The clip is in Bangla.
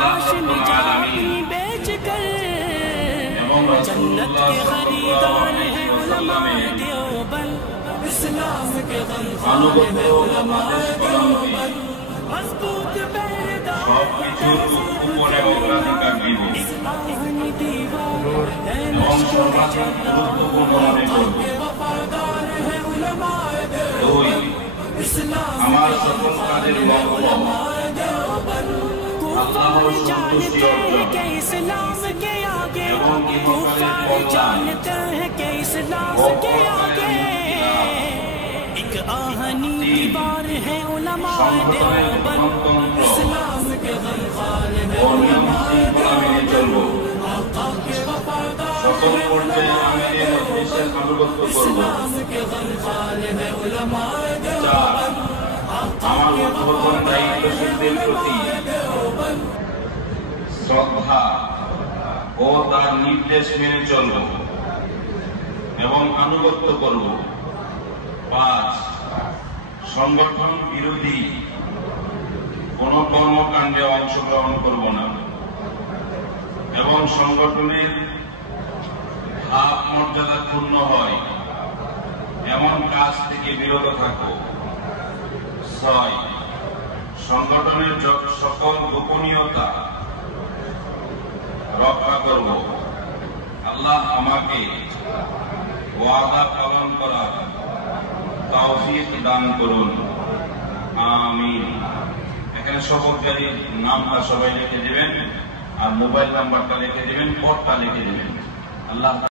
तलाश निजात बेच कर जन्नत के खरीदार है उलमाए देवबंद इस्लाम के गमखान है उलमाए देवबंद मजबूत पहरेदार উপরে অগ্রাধিকার দিব এবং সর্বাধিক গুরুত্বপূর্ণ মনে করব। দুই, আমার সকল কাজের লক্ষ্য আল্লাহর সন্তুষ্টি অর্জন এবং ইহকালের কল্যাণ ও সংগঠনের গণতন্ত্র ও নিয়ম শৃঙ্খলা মেনে চলব। সকল পর্যায়ে আমিরের উদ্দেশ্যে আনুগত্য করব। চার, আমার ঊর্ধ্বতন দায়িত্বশীলদের প্রতি শ্রদ্ধা ও তার নির্দেশ মেনে চলব এবং আনুগত্য করব। পাঁচ, সংগঠন বিরোধী কোন কর্মকাণ্ডে অংশগ্রহণ করব না এবং সংগঠনের ভাব মর্যাদা পূর্ণ হয় এমন কাজ থেকে বিরত থাকব। ছয়, সংগঠনের সকল গোপনীয়তা রক্ষা করব। আল্লাহ আমাকে ওয়াদা পালন করার তৌফিক দান করুন, আমিন। এখানে শপথকারীর নামটা সবাই লিখে দিবেন আর মোবাইল নাম্বারটা লিখে দিবেন, পদটা লিখে দিবেন। আল্লাহ